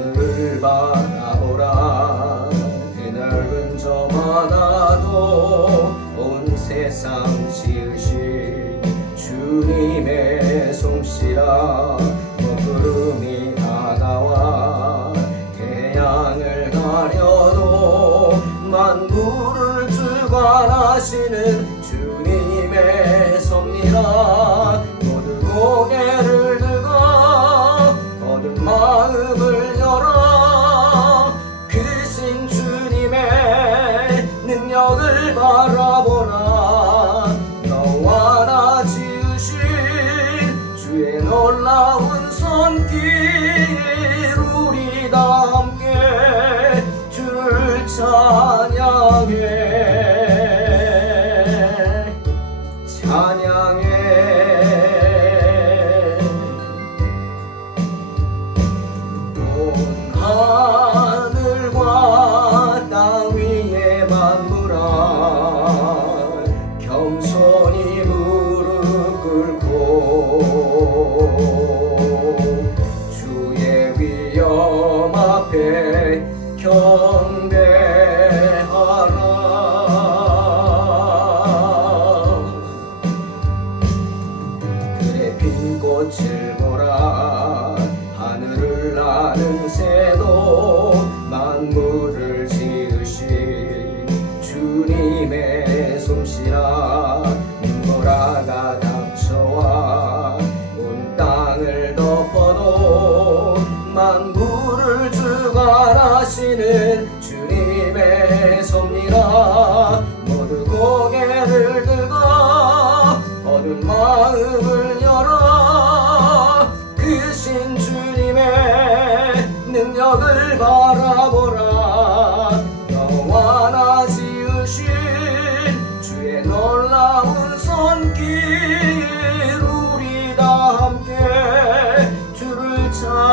하늘을 바라보라. 그넓은 저 하나도 온 세상 지으신 주님의 솜씨라. 먹구름이 다가와 태양을 가려도 만물을 주관하시는 주님의 섭리라. 모두 고개를 들고 어두운 마음을 열어 크신 주님의 능력을 바라보라. 너와 나 지으신 주의 놀라운 손길 우리 다 함께 주를 찬양해. 온 하늘과 땅 위의 만물아 겸손히 무릎 꿇고 주의 위엄 앞에 경배하라. 그래 핀 꽃을 보라. 하늘을 나는 새도 만물을 지으신 주님의 솜씨라. 눈보라가 닥쳐와 온 땅을 덮어도 만물을 주관하시는 주님의 섭리라. 모두 고개를 들고 어두운 마음을 열어 크신 주님의 능력을 바라보라. 너와 나 지으신 주의 놀라운 손길 우리 다 함께 주를 찬양해.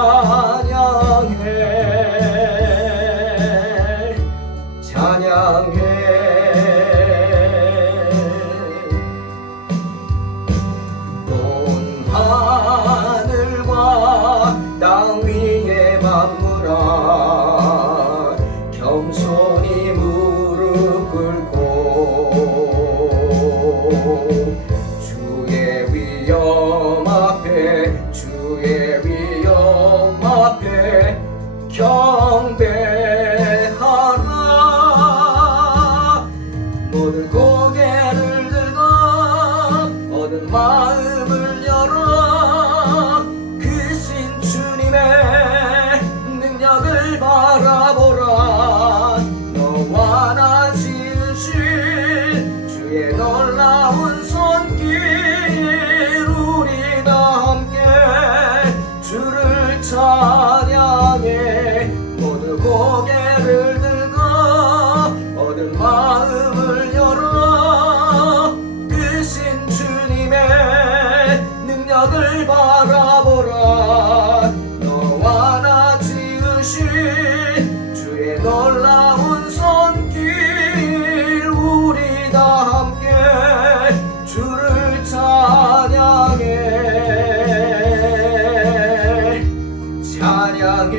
찬양해. 온 하늘과 땅 위의 만물아 겸손히 무릎 꿇고 주의 위엄 앞에 주의 위엄 앞에 경배하라. 모든 고개를 들고 어두운 마음을 열어 크신 주님의 능력을 바라보라. 너와 나 지으신 주의 놀라운 손길 우리 다 함께 주를 찬양해. 모두 고개를 들고 어두운 마음을 열어 크신 주님의 능력을 바라보라. 너와 나 지으신 주의 놀라운 손길 우리 다 함께 주를 찬양해. 찬양해.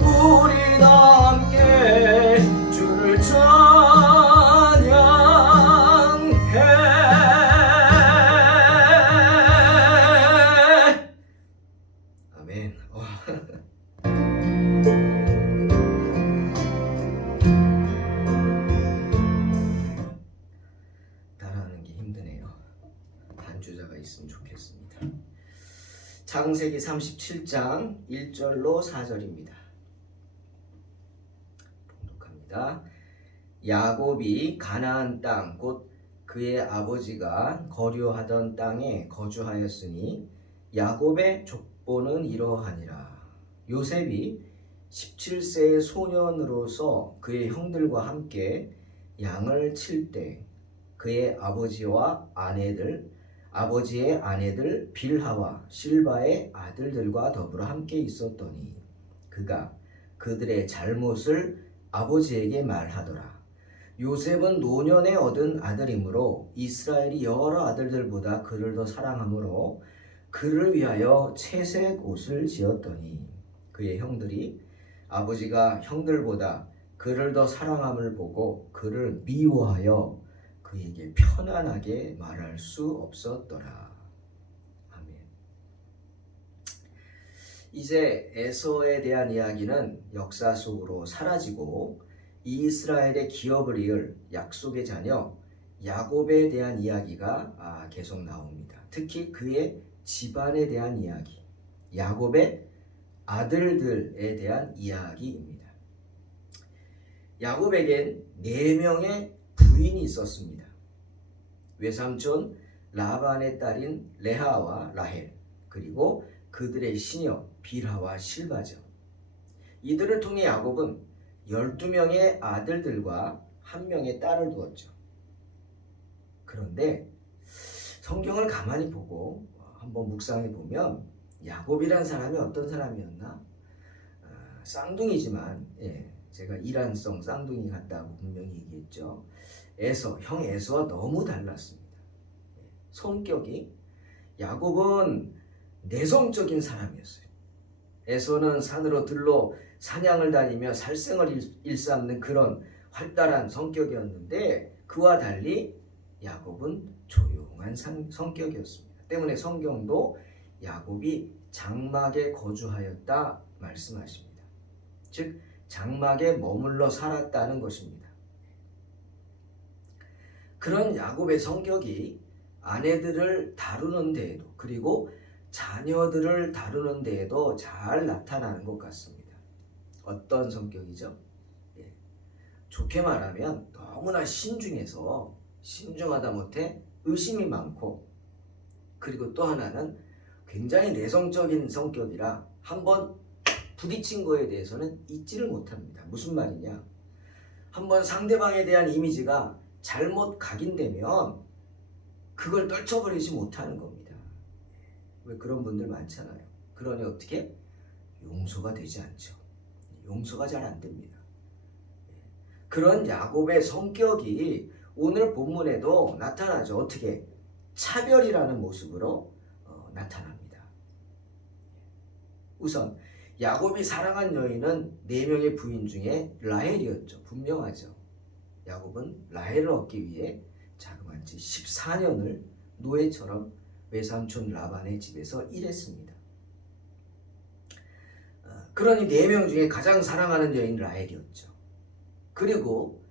우리 다 함께 주를 찬양해. 아멘. 따라하는 게 힘드네요. 반주자가 있으면 좋겠습니다. 창세기 37장 1절로 4절입니다. 봉독합니다. 야곱이 가나안 땅 곧 그의 아버지가 거류하던 땅에 거주하였으니 야곱의 족보는 이러하니라. 요셉이 17세의 소년으로서 그의 형들과 함께 양을 칠 때 그의 아버지와 아버지의 아내들 빌하와 실바의 아들들과 더불어 함께 있었더니 그가 그들의 잘못을 아버지에게 말하더라. 요셉은 노년에 얻은 아들이므로 이스라엘이 여러 아들들보다 그를 더 사랑하므로 그를 위하여 채색 옷을 지었더니 그의 형들이 아버지가 형들보다 그를 더 사랑함을 보고 그를 미워하여 그에게 편안하게 말할 수 없었더라. 아멘. 이제 에서에 대한 이야기는 역사 속으로 사라지고 이스라엘의 기업을 이을 약속의 자녀 야곱에 대한 이야기가 계속 나옵니다. 특히 그의 집안에 대한 이야기, 야곱의 아들들에 대한 이야기입니다. 야곱에겐 4명의 부인이 있었습니다. 외삼촌 라반의 딸인 레아와 라헬, 그리고 그들의 시녀 빌하와 실바죠. 이들을 통해 야곱은 12명의 아들들과 1명의 딸을 두었죠. 그런데 성경을 가만히 보고 한번 묵상해 보면 야곱이란 사람이 어떤 사람이었나? 쌍둥이지만 제가 이란성 쌍둥이 같다고 분명히 얘기했죠. 형 에서와 너무 달랐습니다. 성격이 야곱은 내성적인 사람이었어요. 에서는 산으로 들러 사냥을 다니며 살생을 일삼는 그런 활달한 성격이었는데 그와 달리 야곱은 조용한 성격이었습니다. 때문에 성경도 야곱이 장막에 거주하였다 말씀하십니다. 즉 장막에 머물러 살았다는 것입니다. 그런 야곱의 성격이 아내들을 다루는 데에도 그리고 자녀들을 다루는 데에도 잘 나타나는 것 같습니다. 어떤 성격이죠? 좋게 말하면 너무나 신중해서 신중하다 못해 의심이 많고, 그리고 또 하나는 굉장히 내성적인 성격이라 한번 부딪힌 거에 대해서는 잊지를 못합니다. 무슨 말이냐? 한번 상대방에 대한 이미지가 잘못 각인되면 그걸 떨쳐버리지 못하는 겁니다. 왜 그런 분들 많잖아요. 그러니 어떻게? 용서가 되지 않죠. 용서가 잘 안 됩니다. 그런 야곱의 성격이 오늘 본문에도 나타나죠. 어떻게? 차별이라는 모습으로 나타납니다. 우선 야곱이 사랑한 여인은 4명의 부인 중에 라헬이었죠. 분명하죠. 야곱은 라헬을 얻기 위해 자그마치 14년을 노예처럼 외삼촌 라반의 집에서 일했습니다. 그러니 4명 중에 가장 사랑하는 여인 라헬이었죠. 그리고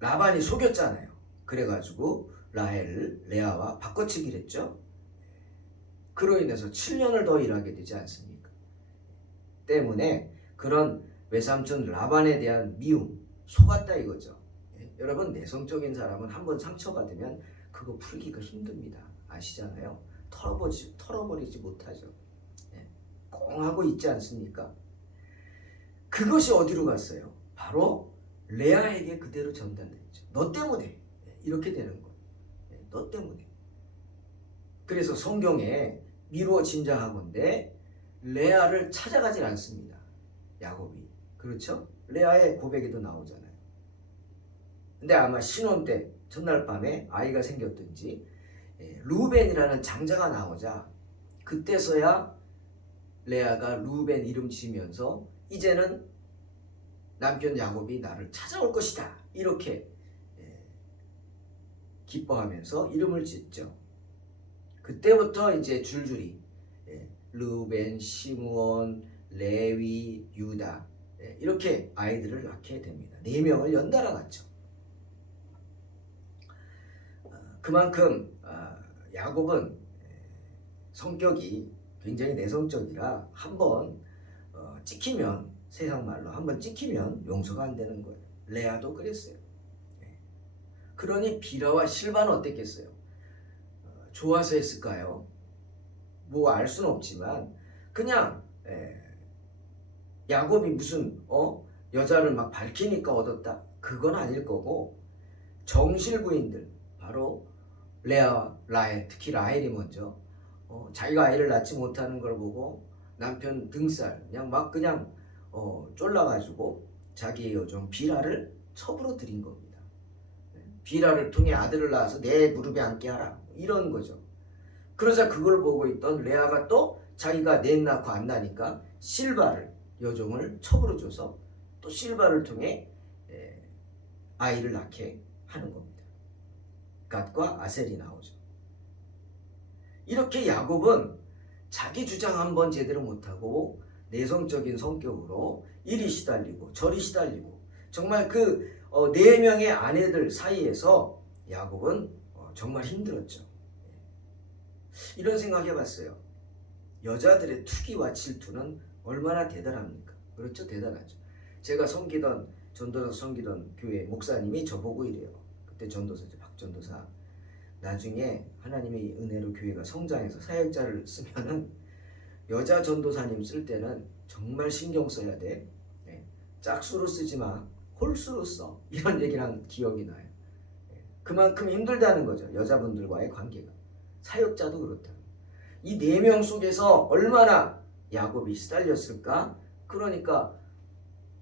라반이 속였잖아요. 그래가지고 라헬을 레아와 바꿔치기를 했죠. 그로 인해서 7년을 더 일하게 되지 않습니까? 때문에 그런 외삼촌 라반에 대한 미움, 속았다 이거죠. 여러분, 내성적인 사람은 한번 상처받으면 그거 풀기가 힘듭니다. 아시잖아요. 털어버리지 못하죠. 꽁 하고 있지 않습니까? 그것이 어디로 갔어요? 바로 레아에게 그대로 전달됐죠. 너 때문에 이렇게 되는 거예요. 너 때문에. 그래서 성경에 미루어 짐작하건대 레아를 찾아가질 않습니다. 야곱이. 그렇죠? 레아의 고백에도 나오잖아요. 근데 아마 신혼 때 전날 밤에 아이가 생겼든지 루벤이라는 장자가 나오자 그때서야 레아가 루벤 이름 지면서 이제는 남편 야곱이 나를 찾아올 것이다 이렇게 기뻐하면서 이름을 짓죠. 그때부터 이제 줄줄이 루벤, 시므온, 레위, 유다 이렇게 아이들을 낳게 됩니다. 4명을 연달아 낳죠. 그만큼 야곱은 성격이 굉장히 내성적이라 한번 찍히면, 세상 말로 한번 찍히면 용서가 안 되는 거예요. 레아도 그랬어요. 그러니 빌하와 실바는 어땠겠어요? 좋아서 했을까요? 뭐 알 수는 없지만 그냥 야곱이 무슨 여자를 막 밝히니까 얻었다, 그건 아닐 거고, 정실 부인들 바로 레아와 라헬, 특히 라헬이 먼저 자기가 아이를 낳지 못하는 걸 보고 남편 등살 그냥 쫄라가지고 자기의 여종 빌하를 첩으로 드린 겁니다. 빌하를 통해 아들을 낳아서 내 무릎에 앉게 하라, 이런 거죠. 그러자 그걸 보고 있던 레아가 또 자기가 넷 낳고 안 나니까 실바를, 여종을 첩으로 줘서 또 실바를 통해 아이를 낳게 하는 겁니다. 갓과 아셀이 나오죠. 이렇게 야곱은 자기 주장 한번 제대로 못하고 내성적인 성격으로 이리 시달리고 저리 시달리고, 정말 그 4명의 아내들 사이에서 야곱은 정말 힘들었죠. 이런 생각 해봤어요. 여자들의 투기와 질투는 얼마나 대단합니까? 그렇죠? 대단하죠. 제가 전도사 섬기던 교회 목사님이 저보고 이래요. 그때 전도사죠, 박전도사. 나중에 하나님의 은혜로 교회가 성장해서 사역자를 쓰면은 여자 전도사님 쓸 때는 정말 신경 써야 돼. 짝수로 쓰지 마, 홀수로 써. 이런 얘기를 한 기억이 나요. 그만큼 힘들다는 거죠, 여자분들과의 관계가. 사역자도 그렇다. 이 4명 속에서 얼마나 야곱이 시달렸을까? 그러니까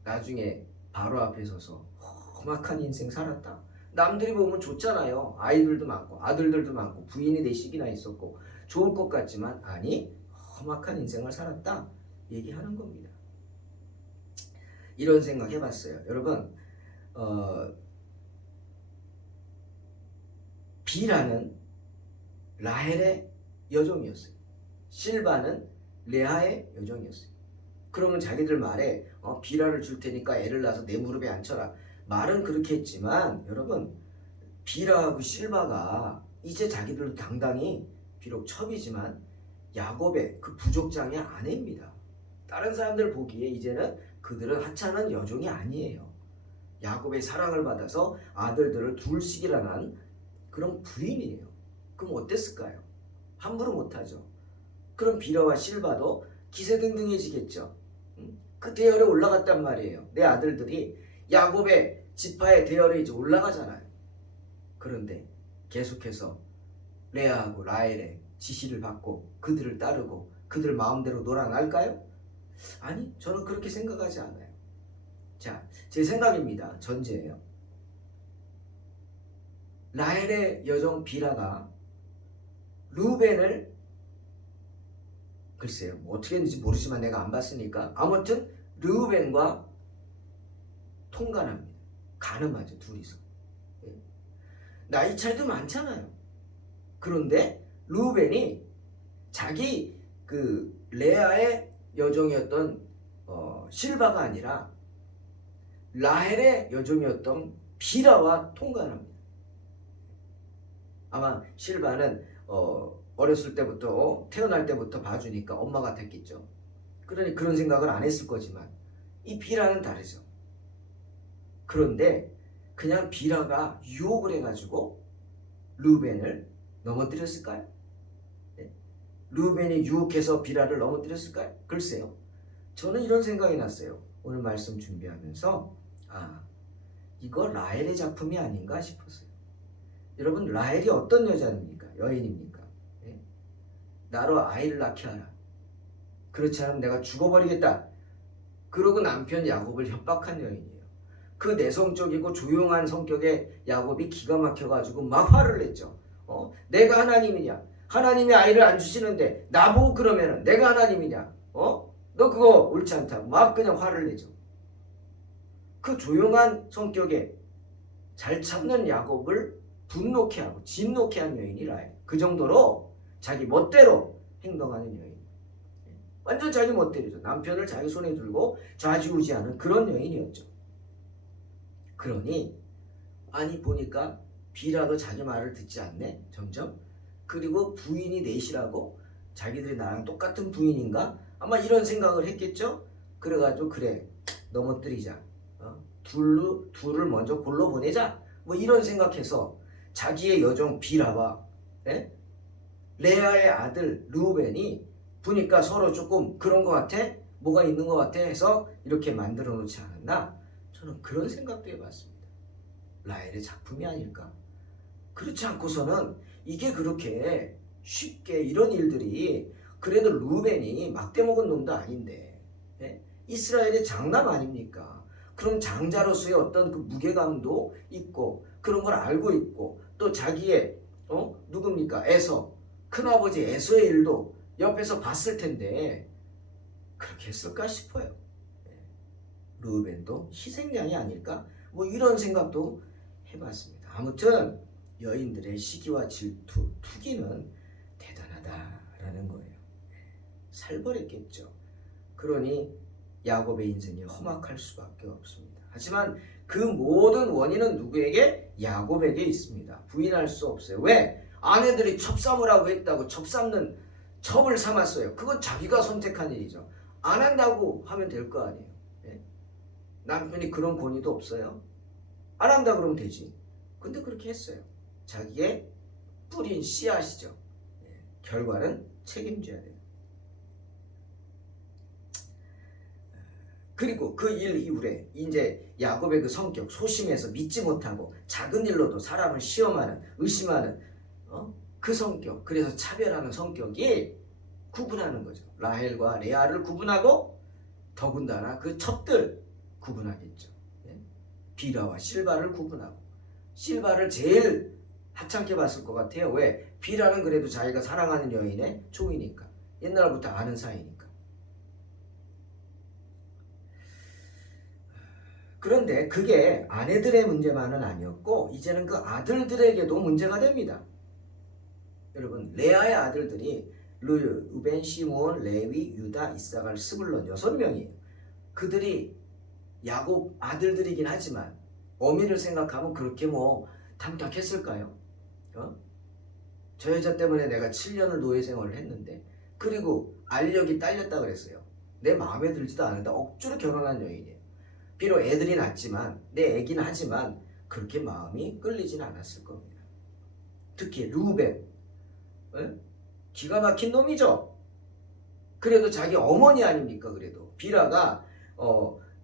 나중에 바로 앞에 서서 험악한 인생 살았다. 남들이 보면 좋잖아요. 아이들도 많고 아들들도 많고 부인이 4씩이나 있었고 좋을 것 같지만, 아니, 험악한 인생을 살았다 얘기하는 겁니다. 이런 생각 해봤어요. 여러분, 비라는 라헬의 여종이었어요. 실바는 레아의 여종이었어요. 그러면 자기들 말에 비라를 줄 테니까 애를 낳아서 내 무릎에 앉혀라, 말은 그렇게 했지만, 여러분, 비라하고 실바가 이제 자기들도 당당히, 비록 첩이지만 야곱의 그 부족장의 아내입니다. 다른 사람들 보기에 이제는 그들은 하찮은 여종이 아니에요. 야곱의 사랑을 받아서 아들들을 둘씩이나 낳은 그런 부인이에요. 그럼 어땠을까요? 함부로 못하죠. 그럼 비라와 실바도 기세등등해지겠죠. 그 대열에 올라갔단 말이에요. 내 아들들이 야곱의 지파의 대열에 이제 올라가잖아요. 그런데 계속해서 레아하고 라헬의 지시를 받고 그들을 따르고 그들 마음대로 놀아날까요? 아니, 저는 그렇게 생각하지 않아요. 자, 제 생각입니다. 전제예요. 라헬의 여종 비라가 루벤을, 글쎄요, 뭐 어떻게 했는지 모르지만 내가 안 봤으니까, 아무튼 르우벤과 통간합니다. 가늠하죠, 둘이서. 나이 차이도 많잖아요. 그런데 르우벤이 자기 그 레아의 여종이었던 실바가 아니라 라헬의 여종이었던 비라와 통간합니다. 아마 실바는 어렸을 때부터, 태어날 때부터 봐주니까 엄마 같았겠죠. 그러니 그런 생각을 안 했을 거지만 이 비라는 다르죠. 그런데 그냥 비라가 유혹을 해가지고 르우벤을 넘어뜨렸을까요? 르우벤이 유혹해서 비라를 넘어뜨렸을까요? 글쎄요. 저는 이런 생각이 났어요. 오늘 말씀 준비하면서 이거 라헬의 작품이 아닌가 싶었어요. 여러분, 라헬이 어떤 여자입니까? 여인입니까? 나로 아이를 낳게 하라. 그렇지 않으면 내가 죽어버리겠다. 그러고 남편 야곱을 협박한 여인이에요. 그 내성적이고 조용한 성격의 야곱이 기가 막혀가지고 막 화를 냈죠. 내가 하나님이냐? 하나님이 아이를 안 주시는데 나보고 그러면은 내가 하나님이냐? 너 그거 옳지 않다고 막 그냥 화를 내죠. 그 조용한 성격에 잘 참는 야곱을 분노케 하고 진노케 한 여인이 라헬. 그 정도로 자기 멋대로 행동하는 여인. 완전 자기 멋대로죠. 남편을 자기 손에 들고 좌지우지하는 그런 여인이었죠. 그러니 아니 보니까 비라도 자기 말을 듣지 않네 점점. 그리고 부인이 넷이라고, 자기들이 나랑 똑같은 부인인가? 아마 이런 생각을 했겠죠. 그래가지고 그래, 넘어뜨리자. 둘을 먼저 골로 보내자. 뭐 이런 생각해서 자기의 여종 비라와 레아의 아들 르우벤이 보니까 서로 조금 그런 것 같아, 뭐가 있는 것 같아 해서 이렇게 만들어 놓지 않았나? 저는 그런 생각도 해봤습니다. 라헬의 작품이 아닐까? 그렇지 않고서는 이게 그렇게 쉽게 이런 일들이, 그래도 르우벤이 막대 먹은 놈도 아닌데 이스라엘의 장남 아닙니까? 그럼 장자로서의 어떤 그 무게감도 있고 그런 걸 알고 있고 또 자기의 누굽니까? 에서 큰아버지 에서의 일도 옆에서 봤을 텐데 그렇게 했을까 싶어요. 르우벤도 희생양이 아닐까? 뭐 이런 생각도 해봤습니다. 아무튼 여인들의 시기와 질투, 투기는 대단하다라는 거예요. 살벌했겠죠. 그러니 야곱의 인생이 험악할 수밖에 없습니다. 하지만 그 모든 원인은 누구에게? 야곱에게 있습니다. 부인할 수 없어요. 왜? 아내들이 첩삼으라고 했다고 첩을 삼았어요. 그건 자기가 선택한 일이죠. 안 한다고 하면 될 거 아니에요. 남편이 그런 권위도 없어요. 안 한다 그러면 되지. 근데 그렇게 했어요. 자기의 뿌린 씨앗이죠. 결과는 책임져야 돼요. 그리고 그 일 이후에 이제 야곱의 그 성격, 소심해서 믿지 못하고 작은 일로도 사람을 시험하는, 의심하는 그 성격, 그래서 차별하는 성격이 구분하는 거죠. 라헬과 레아를 구분하고 더군다나 그 첩들 구분하겠죠. 빌하와 실바를 구분하고 실바를 제일 하찮게 봤을 것 같아요. 왜? 빌하는 그래도 자기가 사랑하는 여인의 종이니까. 옛날부터 아는 사이니까. 그런데 그게 아내들의 문제만은 아니었고 이제는 그 아들들에게도 문제가 됩니다. 여러분 레아의 아들들이 르우벤, 시므온, 레위, 유다, 이사갈, 스불론 6명이에요. 그들이 야곱 아들들이긴 하지만 어미를 생각하면 그렇게 뭐 탐탁했을까요? 저 여자 때문에 내가 7년을 노예 생활을 했는데 그리고 알력이 딸렸다 그랬어요. 내 마음에 들지도 않은데 억지로 결혼한 여인이에요. 비록 애들이 낳지만 내 애긴 하지만 그렇게 마음이 끌리지는 않았을 겁니다. 특히 르우벤 기가 막힌 놈이죠. 그래도 자기 어머니 아닙니까? 그래도 빌하가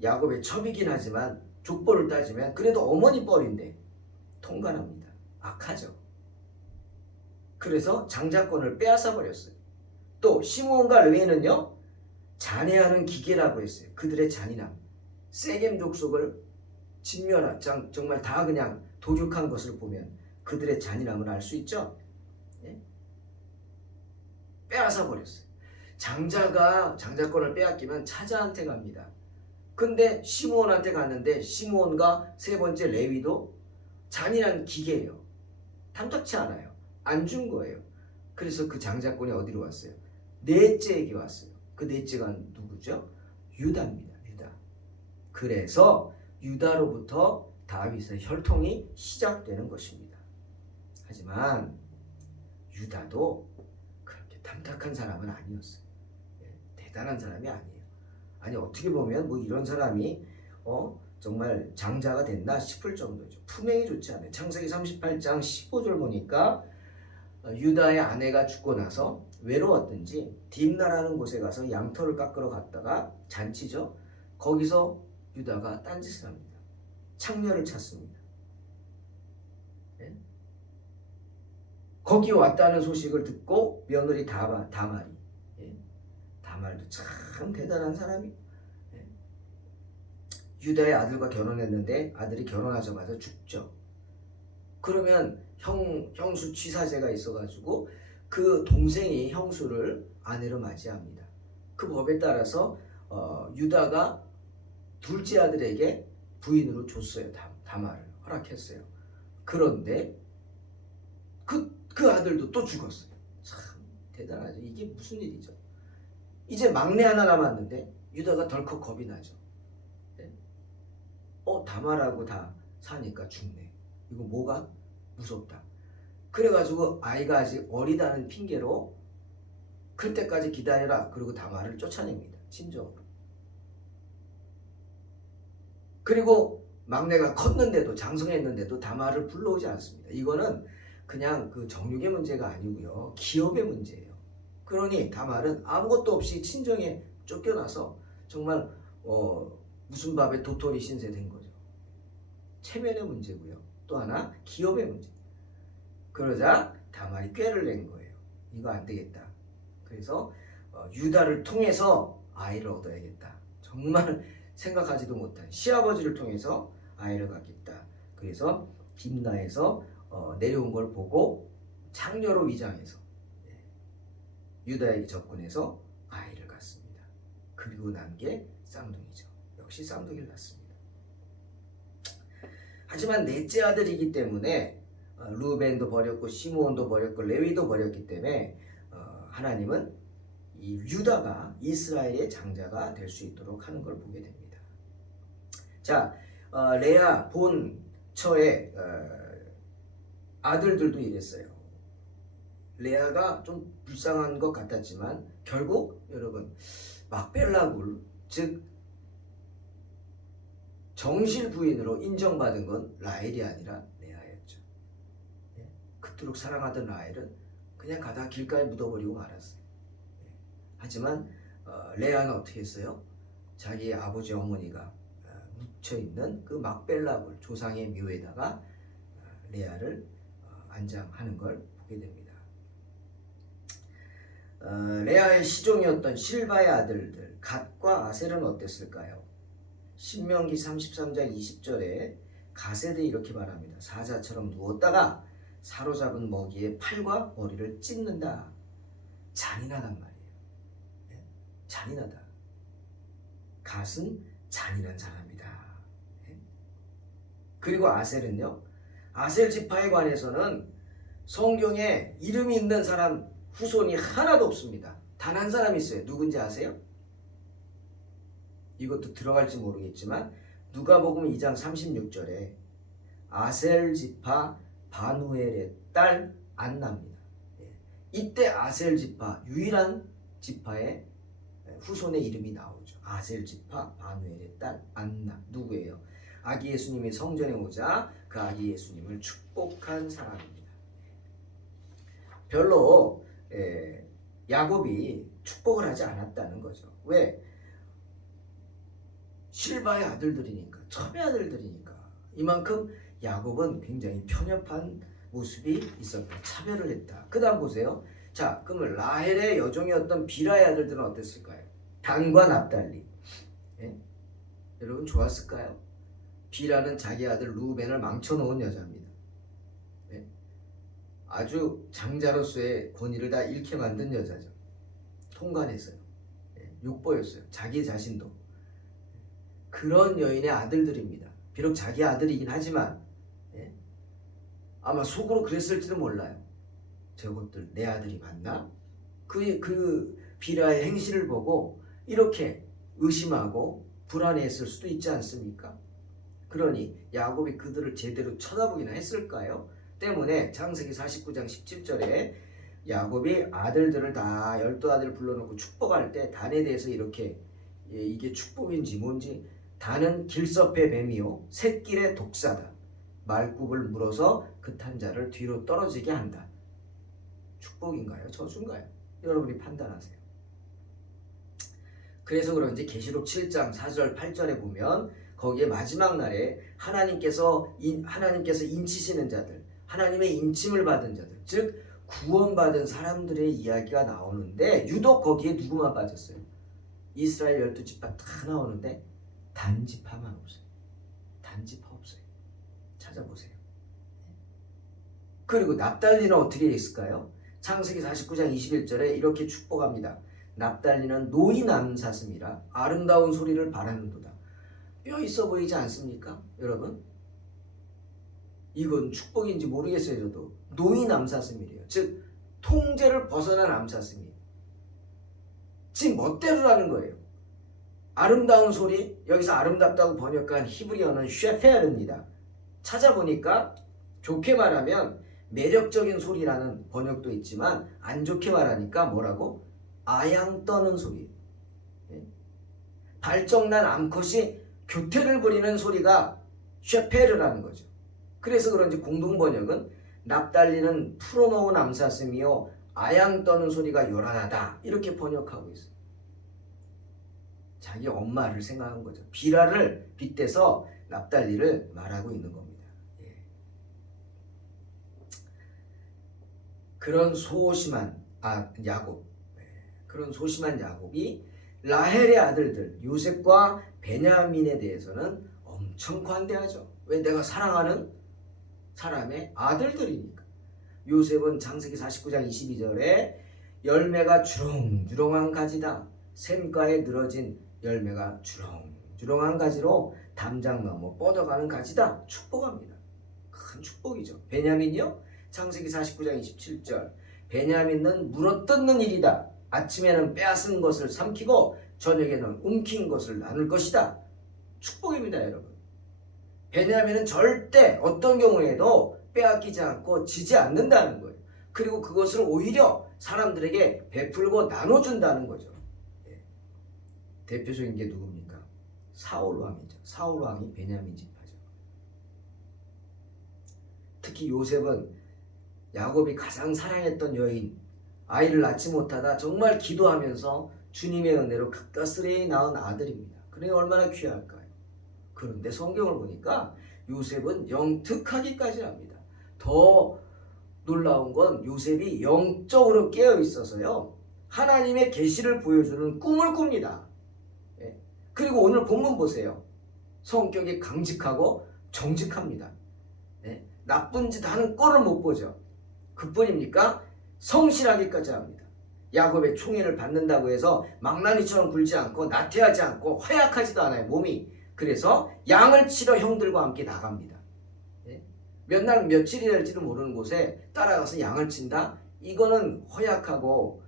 야곱의 첩이긴 하지만 족보를 따지면 그래도 어머니 뻘인데 통관합니다. 악하죠. 그래서 장자권을 빼앗아 버렸어요. 또 시므온과 레위는요 잔해하는 기계라고 했어요. 그들의 잔인함, 세겜 족속을 진멸한 정말 다 그냥 도륙한 것을 보면 그들의 잔인함을 알 수 있죠. 빼앗아 버렸어요. 장자가 장자권을 빼앗기면 차자한테 갑니다. 근데 시므온한테 갔는데 시므온과 세 번째 레위도 잔인한 기계예요. 탐탁치 않아요. 안 준 거예요. 그래서 그 장자권이 어디로 왔어요? 넷째에게 왔어요. 그 넷째가 누구죠? 유다입니다. 유다. 그래서 유다로부터 다윗의 혈통이 시작되는 것입니다. 하지만 유다도 그렇게 탐탁한 사람은 아니었어요. 대단한 사람이 아니에요. 아니 어떻게 보면 뭐 이런 사람이 정말 장자가 됐나 싶을 정도죠. 품행이 좋지 않아요. 창세기 38장 15절 보니까 유다의 아내가 죽고 나서 외로웠든지 딥나라는 곳에 가서 양털을 깎으러 갔다가 잔치죠. 거기서 유다가 딴짓을 합니다. 창녀를 찾습니다. 거기 왔다는 소식을 듣고 며느리 다말이 다말도 참 대단한 사람이 유다의 아들과 결혼했는데 아들이 결혼하자마자 죽죠. 그러면 형수 취사제가 있어가지고 그 동생이 형수를 아내로 맞이합니다. 그 법에 따라서 유다가 둘째 아들에게 부인으로 줬어요. 다말을 허락했어요. 그런데 그 아들도 또 죽었어요. 참 대단하죠. 이게 무슨 일이죠? 이제 막내 하나 남았는데 유다가 덜컥 겁이 나죠. 다말하고 다 사니까 죽네. 이거 뭐가 무섭다. 그래가지고 아이가 아직 어리다는 핑계로 클 때까지 기다려라. 그리고 다말을 쫓아냅니다. 친정으로. 그리고 막내가 컸는데도 장성했는데도 다말을 불러오지 않습니다. 이거는 그냥 그 정육의 문제가 아니고요. 기업의 문제예요. 그러니 다말은 아무것도 없이 친정에 쫓겨나서 정말 무슨 밥에 도토리 신세된 거죠. 체면의 문제고요. 또 하나 기업의 문제. 그러자 다말이 꾀를 낸 거예요. 이거 안 되겠다. 그래서 유다를 통해서 아이를 얻어야겠다. 정말 생각하지도 못한 시아버지를 통해서 아이를 갖겠다. 그래서 딥나에서 내려온 걸 보고 장녀로 위장해서 유다에게 접근해서 아이를 갖습니다. 그리고 난 게 쌍둥이죠. 역시 쌍둥이를 낳습니다. 하지만 넷째 아들이기 때문에 루벤도 버렸고 시므온도 버렸고 레위도 버렸기 때문에 하나님은 이 유다가 이스라엘의 장자가 될 수 있도록 하는 걸 보게 됩니다. 자, 레아 본처의 아들들도 이랬어요. 레아가 좀 불쌍한 것 같았지만 결국 여러분 막벨라굴, 즉 정실 부인으로 인정받은 건 라헬이 아니라 레아였죠. 그토록 사랑하던 라헬은 그냥 가다가 길가에 묻어버리고 말았어요. 하지만 레아는 어떻게 했어요? 자기 아버지 어머니가 묻혀있는 그 막벨라굴 조상의 묘에다가 레아를 안장하는 걸 보게 됩니다. 레아의 시종이었던 실바의 아들들 갓과 아셀은 어땠을까요? 신명기 33장 20절에 가세드 이렇게 말합니다. 사자처럼 누웠다가 사로잡은 먹이의 팔과 머리를 찢는다. 잔인하단 말이에요. 잔인하다. 갓은 잔인한 사람이다. 그리고 아셀은요. 아셀 지파에 관해서는 성경에 이름이 있는 사람 후손이 하나도 없습니다. 단 한 사람 있어요. 누군지 아세요? 이것도 들어갈지 모르겠지만 누가복음 2장 36절에 아셀 지파 바누엘의 딸 안나입니다. 이때 아셀 지파 유일한 지파의 후손의 이름이 나오죠. 아셀 지파 바누엘의 딸 안나. 누구예요? 아기 예수님이 성전에 오자 그 아기 예수님을 축복한 사람입니다. 별로 야곱이 축복을 하지 않았다는 거죠. 왜? 실바의 아들들이니까, 첩의 아들들이니까. 이만큼 야곱은 굉장히 편협한 모습이 있었다. 차별을 했다. 그 다음 보세요. 자, 그러면 라헬의 여종이었던 비라의 아들들은 어땠을까요? 단과 납달리. 여러분 좋았을까요? 비라는 자기 아들 루벤을 망쳐놓은 여자입니다. 아주 장자로서의 권위를 다 잃게 만든 여자죠. 통간했어요. 욕보였어요. 자기 자신도. 그런 여인의 아들들입니다. 비록 자기 아들이긴 하지만 아마 속으로 그랬을지도 몰라요. 저것들 내 아들이 맞나? 그 비라의 행실을 보고 이렇게 의심하고 불안해했을 수도 있지 않습니까? 그러니 야곱이 그들을 제대로 쳐다보기나 했을까요? 때문에 창세기 49장 17절에 야곱이 아들들을 다 12아들 불러놓고 축복할 때 단에 대해서 이렇게 이게 축복인지 뭔지 단은 길섭의 뱀이요 샛길의 독사다. 말굽을 물어서 그 탄자를 뒤로 떨어지게 한다. 축복인가요? 저주인가요? 여러분이 판단하세요. 그래서 그런지 계시록 7장 4절 8절에 보면 거기에 마지막 날에 하나님께서 인치시는 자들, 하나님의 인침을 받은 자들, 즉 구원받은 사람들의 이야기가 나오는데 유독 거기에 누구만 빠졌어요? 이스라엘 12지파 다 나오는데 단지파만 없어요. 단지파 없어요. 찾아보세요. 그리고 납달리는 어떻게 있을까요? 창세기 49장 21절에 이렇게 축복합니다. 납달리는 노이 남사슴이라 아름다운 소리를 바라는도다. 뼈 있어 보이지 않습니까? 여러분 이건 축복인지 모르겠어요. 저도 노이 남사슴이래요. 즉 통제를 벗어난 남사슴이 지 멋대로라는 거예요. 아름다운 소리, 여기서 아름답다고 번역한 히브리어는 쉐페르입니다. 찾아보니까 좋게 말하면 매력적인 소리라는 번역도 있지만 안 좋게 말하니까 뭐라고? 아양 떠는 소리. 발정난 암컷이 교태를 부리는 소리가 쉐페르라는 거죠. 그래서 그런지 공동번역은 납달리는 풀어놓은 암사슴이요 아양 떠는 소리가 요란하다 이렇게 번역하고 있어요. 자기 엄마를 생각한 거죠. 비라를 빗대서 납달리를 말하고 있는 겁니다. 그런 소심한 야곱, 그런 소심한 야곱이 라헬의 아들들 요셉과 베냐민에 대해서는 엄청 관대하죠. 왜? 내가 사랑하는 사람의 아들들이니까. 요셉은 창세기 49장 22절에 열매가 주렁주렁한 가지다. 샘가에 늘어진 열매가 주렁주렁한 가지로 담장 넘어 뻗어가는 가지다. 축복합니다. 큰 축복이죠. 베냐민이요? 창세기 49장 27절 베냐민은 물어뜯는 일이다. 아침에는 빼앗은 것을 삼키고 저녁에는 움킨 것을 나눌 것이다. 축복입니다, 여러분. 베냐민은 절대 어떤 경우에도 빼앗기지 않고 지지 않는다는 거예요. 그리고 그것을 오히려 사람들에게 베풀고 나눠준다는 거죠. 예. 대표적인 게 누굽니까? 사울 왕이죠. 사울 왕이 베냐민 지파죠. 특히 요셉은 야곱이 가장 사랑했던 여인, 아이를 낳지 못하다 정말 기도하면서 주님의 은혜로 극다스레이 낳은 아들입니다. 그러니 얼마나 귀할까요? 그런데 성경을 보니까 요셉은 영특하기까지 합니다. 더 놀라운 건 요셉이 영적으로 깨어 있어서요, 하나님의 계시를 보여주는 꿈을 꿉니다. 예. 그리고 오늘 본문 보세요. 성격이 강직하고 정직합니다. 예. 나쁜 짓 하는 꼴을 못 보죠. 그뿐입니까? 성실하기까지 합니다. 야곱의 총애를 받는다고 해서 망나니처럼 굴지 않고 나태하지 않고 허약하지도 않아요, 몸이. 그래서 양을 치러 형들과 함께 나갑니다. 예? 몇 날 며칠이 될지도 모르는 곳에 따라가서 양을 친다? 이거는 허약하고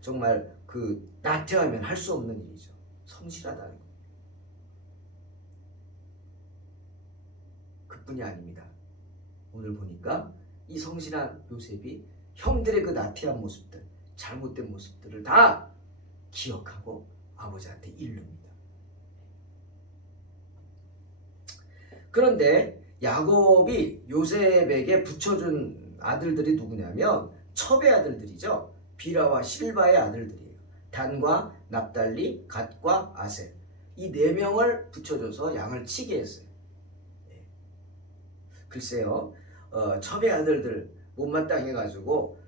정말 그 나태하면 할 수 없는 일이죠. 성실하다는 거. 그뿐이 아닙니다. 오늘 보니까 이 성실한 요셉이 형들의 그 나태한 모습들, 잘못된 모습들을 다 기억하고 아버지한테 일릅니다. 그런데 야곱이 요셉에게 붙여준 아들들이 누구냐면 첩의 아들들이죠. 비라와 실바의 아들들이에요. 단과 납달리, 갓과 아셀, 이 네 명을 붙여줘서 양을 치게 했어요. 글쎄요, 첩의 아들들 못마땅해 가지고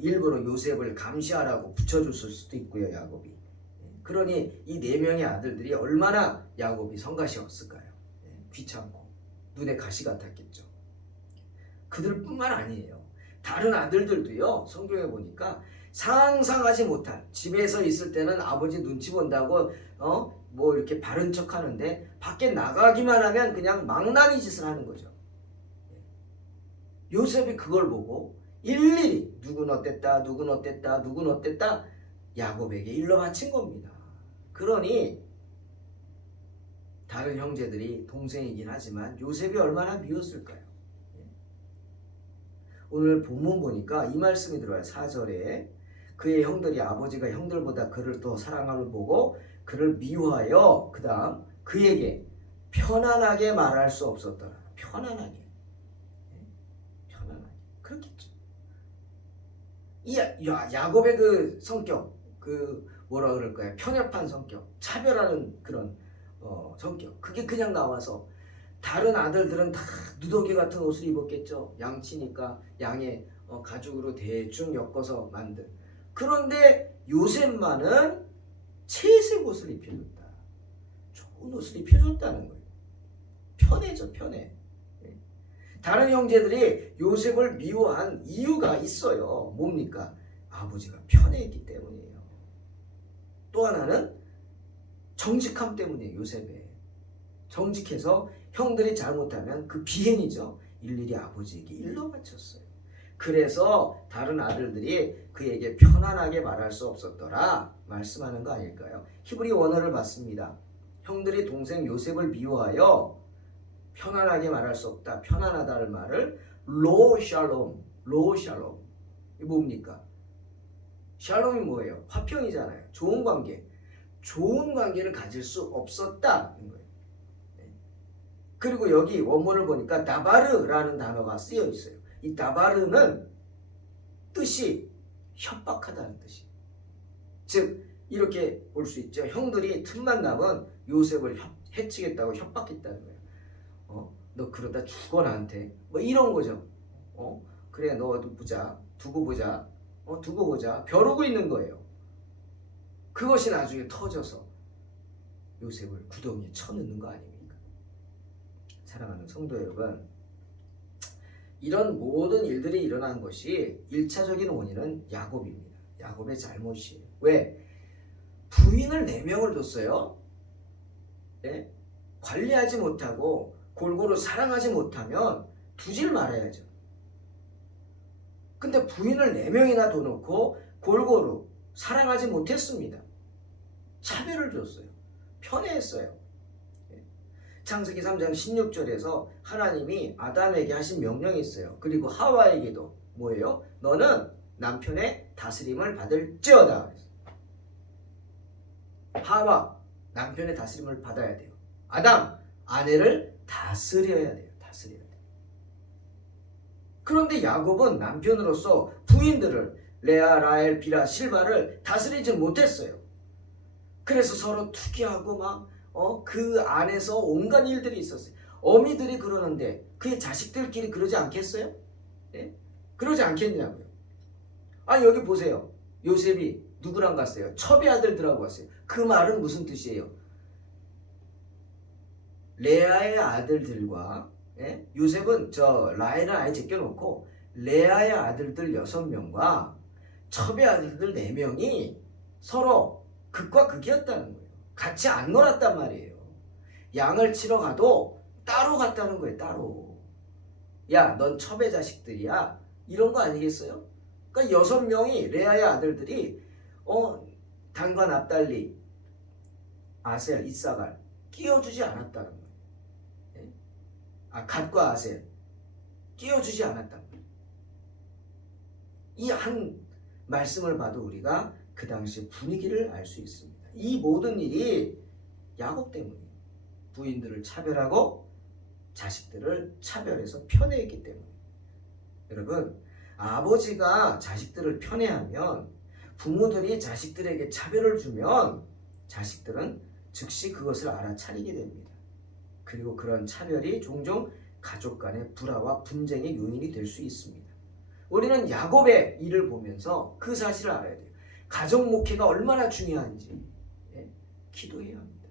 일부러 요셉을 감시하라고 붙여줬을 수도 있고요, 야곱이. 그러니 이 네 명의 아들들이 얼마나 야곱이 성가시였을까요? 귀찮고 눈에 가시 같았겠죠. 그들뿐만 아니에요. 다른 아들들도요, 성경에 보니까 상상하지 못한, 집에서 있을 때는 아버지 눈치 본다고 뭐 이렇게 바른 척 하는데 밖에 나가기만 하면 그냥 망나니 짓을 하는 거죠. 요셉이 그걸 보고 일일이 누군 어땠다, 누군 어땠다, 누군 어땠다 야곱에게 일러 바친 겁니다. 그러니 다른 형제들이 동생이긴 하지만 요셉이 얼마나 미웠을까요? 오늘 본문 보니까 이 말씀이 들어와요. 4절에 그의 형들이 아버지가 형들보다 그를 더 사랑함을 보고 그를 미워하여 그 다음 그에게 편안하게 말할 수 없었더라. 편안하게. 그렇겠죠. 이 야곱의 그 성격, 그 뭐라 그럴까요? 편협한 성격, 차별하는 그런 성격, 그게 그냥 나와서 다른 아들들은 다 누더기 같은 옷을 입었겠죠. 양치니까 양의 가죽으로 대충 엮어서 만든. 그런데 요셉만은 채색 옷을 입혀줬다. 좋은 옷을 입혀줬다는 거예요. 편해져, 편해. 다른 형제들이 요셉을 미워한 이유가 있어요. 뭡니까? 아버지가 편했기 때문이에요. 또 하나는 정직함 때문이에요. 요셉의 정직해서 형들이 잘못하면 그 비행이죠. 일일이 아버지에게 일러 바쳤어요. 그래서 다른 아들들이 그에게 편안하게 말할 수 없었더라 말씀하는 거 아닐까요? 히브리 원어를 봤습니다. 형들이 동생 요셉을 미워하여 편안하게 말할 수 없다. 편안하다는 말을 로 샬롬, 로 샬롬. 이게 뭡니까? 샬롬이 뭐예요? 화평이잖아요. 좋은 관계. 좋은 관계를 가질 수 없었다는 거예요. 그리고 여기 원문을 보니까 나바르라는 단어가 쓰여 있어요. 이 나바르는 뜻이 협박하다는 뜻이. 즉 이렇게 볼 수 있죠. 형들이 틈만 나면 요셉을 해치겠다고 협박했다는 거예요. 너 그러다 죽어 나한테. 뭐 이런 거죠. 그래 너 보자. 두고 보자. 두고 보자. 벼르고 있는 거예요. 그것이 나중에 터져서 요셉을 구덩이에 쳐넣는 거 아닙니까? 사랑하는 성도 여러분, 이런 모든 일들이 일어난 것이 1차적인 원인은 야곱입니다. 야곱의 잘못이에요. 왜? 부인을 4명을 뒀어요. 네? 관리하지 못하고 골고루 사랑하지 못하면 두질 말아야죠. 근데 부인을 4명이나 둬놓고 골고루 사랑하지 못했습니다. 차별을 줬어요. 편애했어요. 창세기 3장 16절에서 하나님이 아담에게 하신 명령이 있어요. 그리고 하와에게도 뭐예요? 너는 남편의 다스림을 받을지어다. 하와, 남편의 다스림을 받아야 돼요. 아담, 아내를 다스려야 돼요. 다스려야 돼요. 그런데 야곱은 남편으로서 부인들을 레아, 라헬, 빌하, 실바를 다스리지 못했어요. 그래서 서로 투기하고 막 그 안에서 온갖 일들이 있었어요. 어미들이 그러는데 그의 자식들끼리 그러지 않겠어요? 네? 그러지 않겠냐고요. 아, 여기 보세요. 요셉이 누구랑 갔어요? 첩의 아들들하고 갔어요. 그 말은 무슨 뜻이에요? 레아의 아들들과 요셉은 라헬을 아예 제껴놓고 레아의 아들들 6명과 첩의 아들들 4명이 서로 극과 극이었다는 거예요. 같이 안 놀았단 말이에요. 양을 치러 가도 따로 갔다는 거예요. 따로. 야, 넌 첩의 자식들이야. 이런 거 아니겠어요? 그러니까 6명이 레아의 아들들이 단과 납달리, 아셀, 이사갈 끼워주지 않았다는 거예요. 갓과 아셀 끼워주지 않았다는 거예요. 이 한 말씀을 봐도 우리가 그 당시 분위기를 알 수 있습니다. 이 모든 일이 야곱 때문이에요. 부인들을 차별하고 자식들을 차별해서 편애했기 때문에. 여러분, 아버지가 자식들을 편애하면, 부모들이 자식들에게 차별을 주면 자식들은 즉시 그것을 알아차리게 됩니다. 그리고 그런 차별이 종종 가족 간의 불화와 분쟁의 요인이 될 수 있습니다. 우리는 야곱의 일을 보면서 그 사실을 알아야 돼요. 가정 목회가 얼마나 중요한지 기도해야 합니다.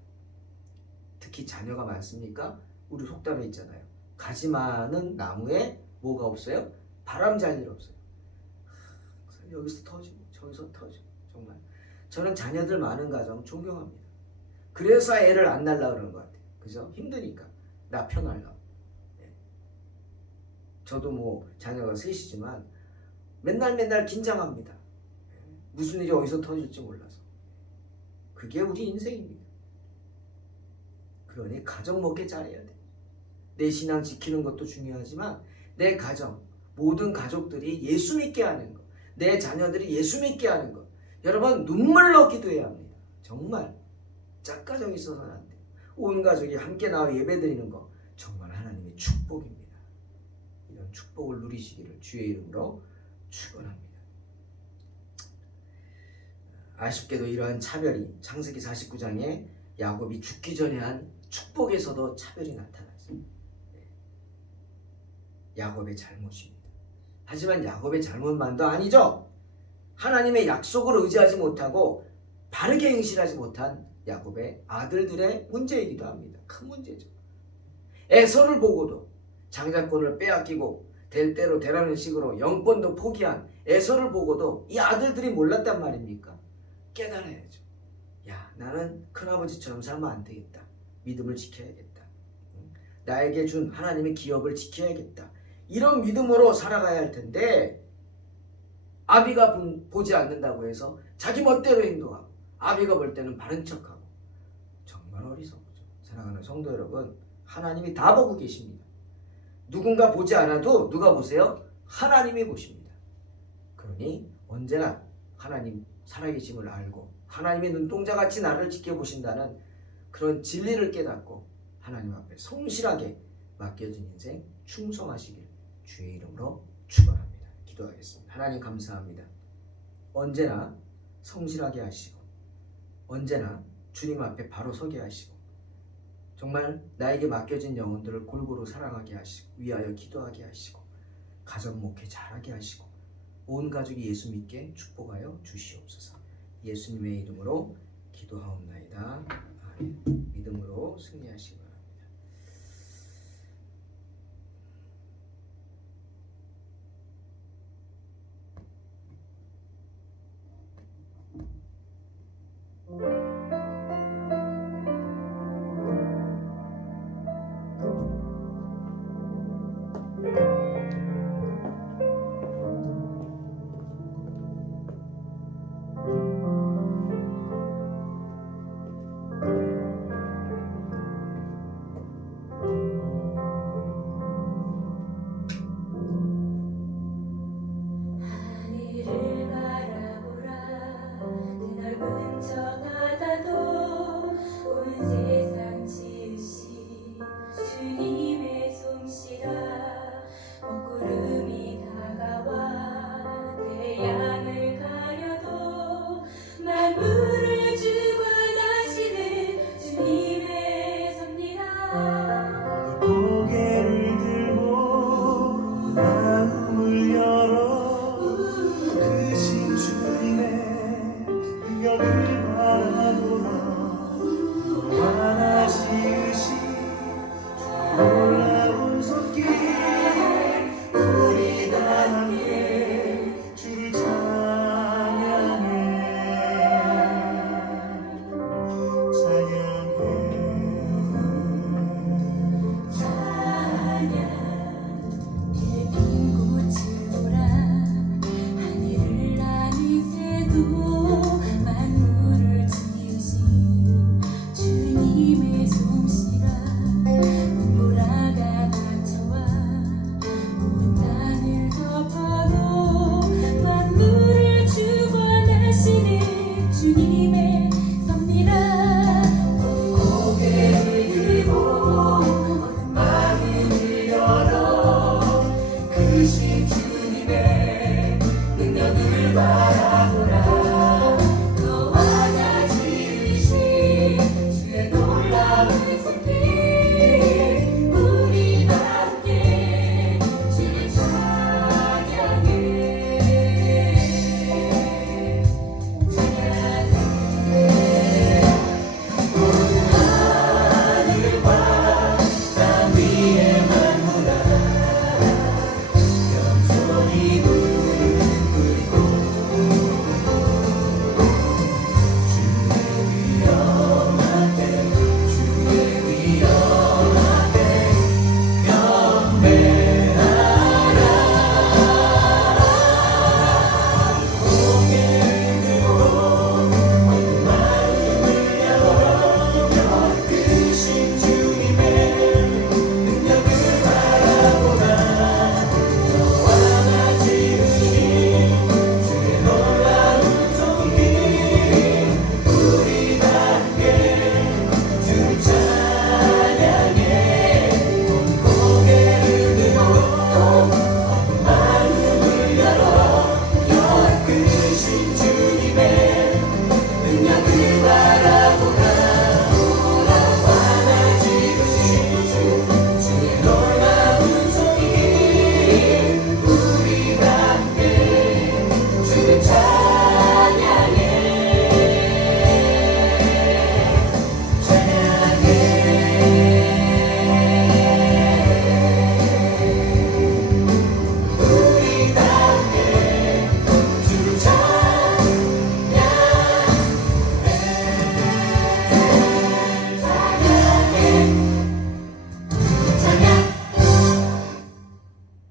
특히 자녀가 많습니까? 우리 속담에 있잖아요. 가지 많은 나무에 뭐가 없어요? 바람 잘 일 없어요. 여기서 터지고 저기서 터지고. 정말 저는 자녀들 많은 가정 존경합니다. 그래서 애를 안 낳으려고 그러는 것 같아요. 그죠? 힘드니까. 나 편하려고. 저도 자녀가 셋이지만 맨날 긴장합니다. 무슨 일이 어디서 터질지 몰라서. 그게 우리 인생입니다. 그러니 가정 먹게 잘해야 돼. 내 신앙 지키는 것도 중요하지만 내 가정, 모든 가족들이 예수 믿게 하는 것, 내 자녀들이 예수 믿게 하는 것, 여러분 눈물로 기도해야 합니다. 정말 짝가정이 있어서는 안 돼요. 온 가족이 함께 나와 예배드리는 거 정말 하나님의 축복입니다. 이런 축복을 누리시기를 주의 이름으로 축원합니다. 아쉽게도 이러한 차별이 창세기 49장에 야곱이 죽기 전에 한 축복에서도 차별이 나타났습니다. 야곱의 잘못입니다. 하지만 야곱의 잘못만도 아니죠. 하나님의 약속을 의지하지 못하고 바르게 행실하지 못한 야곱의 아들들의 문제이기도 합니다. 큰 문제죠. 에서를 보고도 장자권을 빼앗기고 될 대로 되라는 식으로 영권도 포기한 에서를 보고도 이 아들들이 몰랐단 말입니까? 깨달아야죠. 야, 나는 큰아버지처럼 살면 안 되겠다. 믿음을 지켜야겠다. 나에게 준 하나님의 기업을 지켜야겠다. 이런 믿음으로 살아가야 할 텐데 아비가 보지 않는다고 해서 자기 멋대로 행동하고 아비가 볼 때는 바른 척하고 정말 어리석죠. 사랑하는 성도 여러분, 하나님이 다 보고 계십니다. 누군가 보지 않아도 누가 보세요? 하나님이 보십니다. 그러니 언제나 하나님 살아계심을 알고 하나님의 눈동자같이 나를 지켜보신다는 그런 진리를 깨닫고 하나님 앞에 성실하게 맡겨진 인생 충성하시길 주의 이름으로 축원합니다. 기도하겠습니다. 하나님 감사합니다. 언제나 성실하게 하시고 언제나 주님 앞에 바로 서게 하시고 정말 나에게 맡겨진 영혼들을 골고루 사랑하게 하시고 위하여 기도하게 하시고 가정 목회 잘하게 하시고 온 가족이 예수 믿게 축복하여 주시옵소서. 예수님의 이름으로 기도하옵나이다. 아멘. 믿음으로 승리하시기 바랍니다.